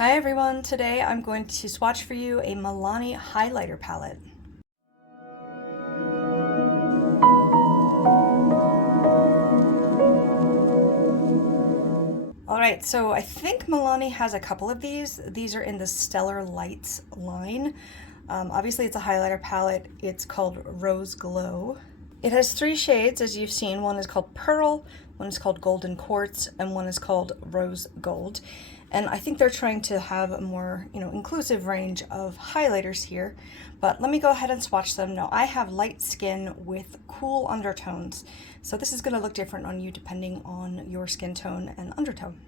Hi everyone, today I'm going to swatch for you a Milani highlighter palette. Alright, so I think Milani has a couple of these. These are in the Stellar Lights line. Obviously it's a highlighter palette. It's called Rose Glow. It has three shades, as you've seen. One is called Pearl, one is called Golden Quartz, and one is called Rose Gold. And I think they're trying to have a more, inclusive range of highlighters here. But let me go ahead and swatch them. Now, I have light skin with cool undertones. So this is going to look different on you depending on your skin tone and undertone.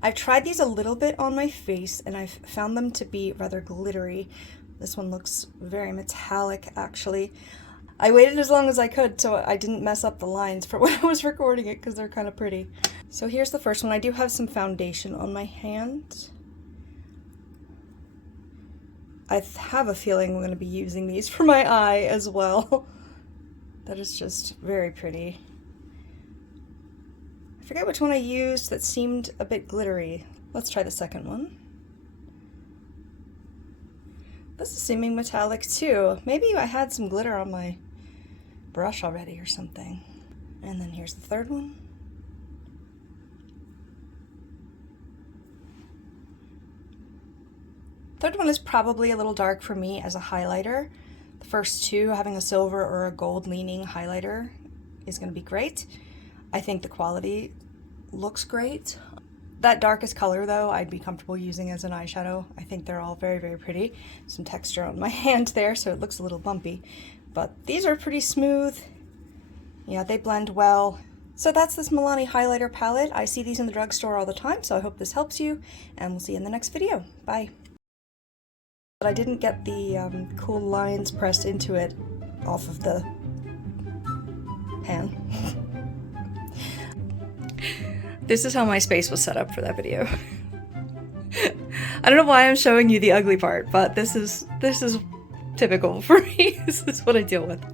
I've tried these a little bit on my face and I've found them to be rather glittery. This one looks very metallic, actually. I waited as long as I could so I didn't mess up the lines for when I was recording it because they're kind of pretty. So here's the first one. I do have some foundation on my hand. I have a feeling I'm going to be using these for my eye as well. That is just very pretty. I forget which one I used that seemed a bit glittery. Let's try the second one. This is seeming metallic too. Maybe I had some glitter on my brush already or something. And then here's the third one. Third one is probably a little dark for me as a highlighter. The first two, having a silver or a gold leaning highlighter, is going to be great. I think the quality looks great. That darkest color though, I'd be comfortable using as an eyeshadow. I think they're all very, very pretty. Some texture on my hand there, so it looks a little bumpy. But these are pretty smooth. Yeah, they blend well. So that's this Milani highlighter palette. I see these in the drugstore all the time, so I hope this helps you, and we'll see you in the next video. Bye. But I didn't get the cool lines pressed into it off of the pan. This is how my space was set up for that video. I don't know why I'm showing you the ugly part, but this is typical for me. This is what I deal with.